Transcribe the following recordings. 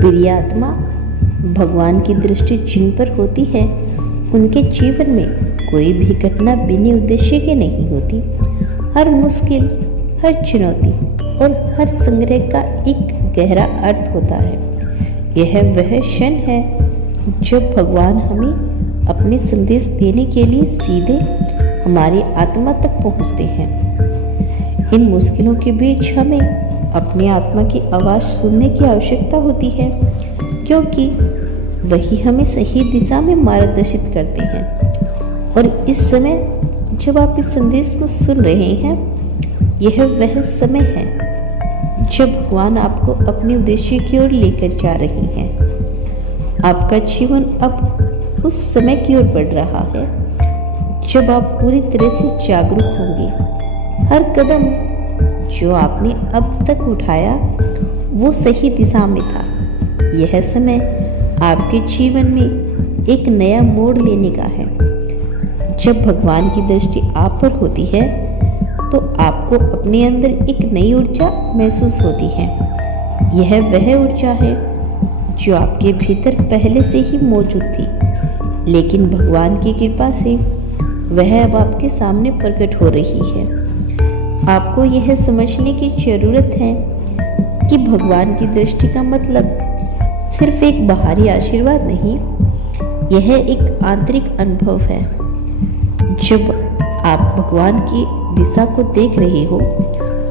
प्रिय आत्मा, भगवान की दृष्टि जिन पर होती है उनके जीवन में कोई भी घटना बिना उद्देश्य के नहीं होती। हर मुश्किल, हर चुनौती और हर संग्रह का एक गहरा अर्थ होता है। यह वह क्षण है जब भगवान हमें अपने संदेश देने के लिए सीधे हमारी आत्मा तक पहुंचते हैं। इन मुश्किलों के बीच हमें अपनी आत्मा की आवाज़ सुनने की आवश्यकता होती है, क्योंकि वही हमें सही दिशा में मार्गदर्शित करते हैं। और इस समय जब आप इस संदेश को सुन रहे हैं, यह वह समय है जब भगवान आपको अपने उद्देश्य की ओर लेकर जा रहे हैं। आपका जीवन अब उस समय की ओर बढ़ रहा है जब आप पूरी तरह से जागरूक होंगे। हर कदम जो आपने अब तक उठाया वो सही दिशा में था। यह समय आपके जीवन में एक नया मोड़ लेने का है। जब भगवान की दृष्टि आप पर होती है तो आपको अपने अंदर एक नई ऊर्जा महसूस होती है। यह वह ऊर्जा है जो आपके भीतर पहले से ही मौजूद थी, लेकिन भगवान की कृपा से वह अब आपके सामने प्रकट हो रही है। आपको यह समझने की जरूरत है कि भगवान की दृष्टि का मतलब सिर्फ एक बाहरी आशीर्वाद नहीं, यह एक आंतरिक अनुभव है। जब आप भगवान की दिशा को देख रहे हो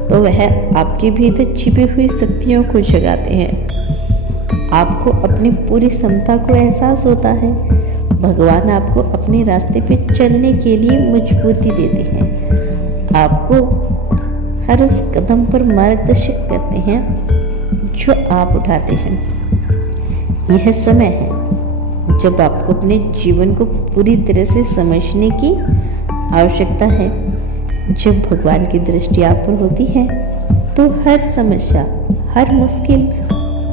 तो वह आपके भीतर छिपी हुई शक्तियों को जगाते हैं। आपको अपनी पूरी क्षमता को एहसास होता है। भगवान आपको अपने रास्ते पे चलने के लिए मजबूती देते हैं। आपको हर उस कदम पर मार्गदर्शित करते हैं जो आप उठाते हैं। यह समय है जब आपको अपने जीवन को पूरी तरह से समझने की आवश्यकता है। जब भगवान की दृष्टि आप पर होती है तो हर समस्या, हर मुश्किल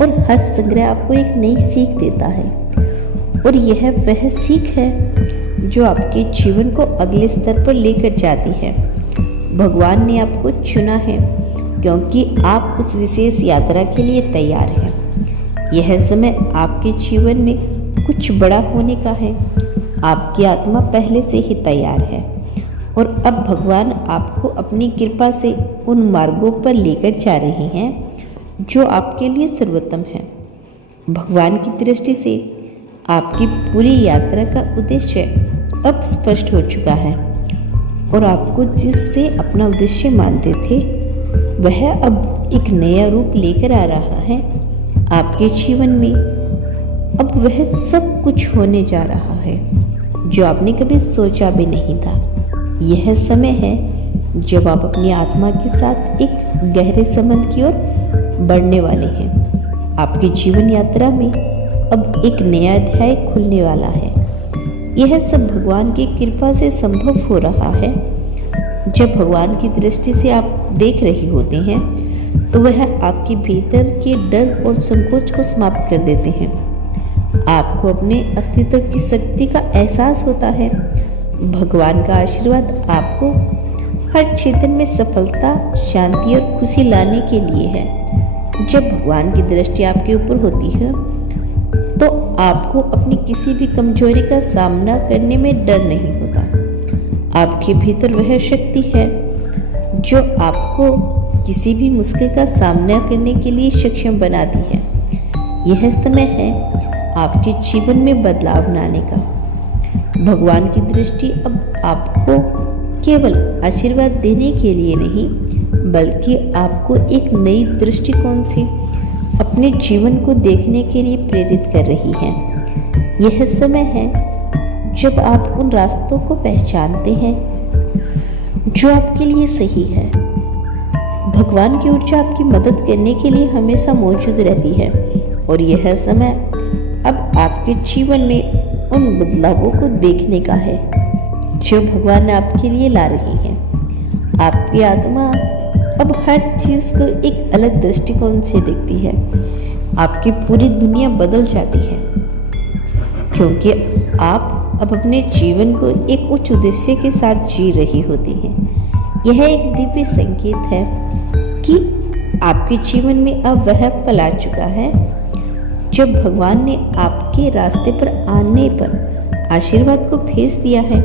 और हर संग्रह आपको एक नई सीख देता है। और यह वह सीख है जो आपके जीवन को अगले स्तर पर लेकर जाती है। भगवान ने आपको चुना है क्योंकि आप उस विशेष यात्रा के लिए तैयार हैं। यह समय आपके जीवन में कुछ बड़ा होने का है। आपकी आत्मा पहले से ही तैयार है और अब भगवान आपको अपनी कृपा से उन मार्गों पर लेकर जा रहे हैं जो आपके लिए सर्वोत्तम है। भगवान की दृष्टि से आपकी पूरी यात्रा का उद्देश्य अब स्पष्ट हो चुका है और आपको जिससे अपना उद्देश्य मानते थे वह अब एक नया रूप लेकर आ रहा है। आपके जीवन में अब वह सब कुछ होने जा रहा है जो आपने कभी सोचा भी नहीं था। यह समय है जब आप अपनी आत्मा के साथ एक गहरे संबंध की ओर बढ़ने वाले हैं। आपकी जीवन यात्रा में अब एक नया अध्याय खुलने वाला है। यह सब भगवान की कृपा से संभव हो रहा है। जब भगवान की दृष्टि से आप देख रहे होते हैं तो वह आपके भीतर के डर और संकोच को समाप्त कर देते हैं। आपको अपने अस्तित्व की शक्ति का एहसास होता है। भगवान का आशीर्वाद आपको हर क्षेत्र में सफलता, शांति और खुशी लाने के लिए है। जब भगवान की दृष्टि आपके ऊपर होती है तो आपको अपनी किसी भी कमजोरी का सामना करने में डर नहीं होता। आपके भीतर वह शक्ति है जो आपको किसी भी मुश्किल का सामना करने के लिए सक्षम बनाती है। यह समय है आपके जीवन में बदलाव लाने का। भगवान की दृष्टि अब आपको केवल आशीर्वाद देने के लिए नहीं, बल्कि आपको एक नई दृष्टिकोण से अपने जीवन को देखने के लिए प्रेरित कर रही है। यह समय है जब आप उन रास्तों को पहचानते हैं जो आपके लिए सही है। भगवान की ऊर्जा आपकी मदद करने के लिए हमेशा मौजूद रहती है और यह समय अब आपके जीवन में उन बदलावों को देखने का है जो भगवान आपके लिए ला रही है। आपकी आत्मा अब हर चीज़ को एक अलग दृष्टिकोण से देखती है। आपकी पूरी दुनिया बदल जाती है क्योंकि आप अब अपने जीवन को एक उच्च उद्देश्य के साथ जी रही होती हैं। यह एक दिव्य संकेत है कि आपके जीवन में अब वह पल आ चुका है जब भगवान ने आपके रास्ते पर आने पर आशीर्वाद को भेज दिया है।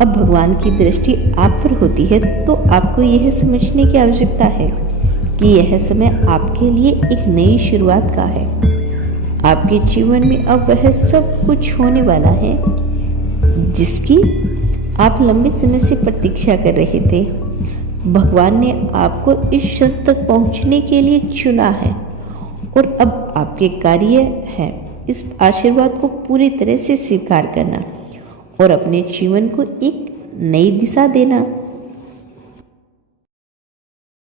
अब भगवान की दृष्टि आप पर होती है तो आपको यह समझने की आवश्यकता है कि यह समय आपके लिए एक नई शुरुआत का है। आपके जीवन में अब वह सब कुछ होने वाला है जिसकी आप लंबे समय से प्रतीक्षा कर रहे थे। भगवान ने आपको इस क्षण तक पहुंचने के लिए चुना है और अब आपके कार्य है इस आशीर्वाद को पूरी तरह से स्वीकार करना और अपने जीवन को एक नई दिशा देना।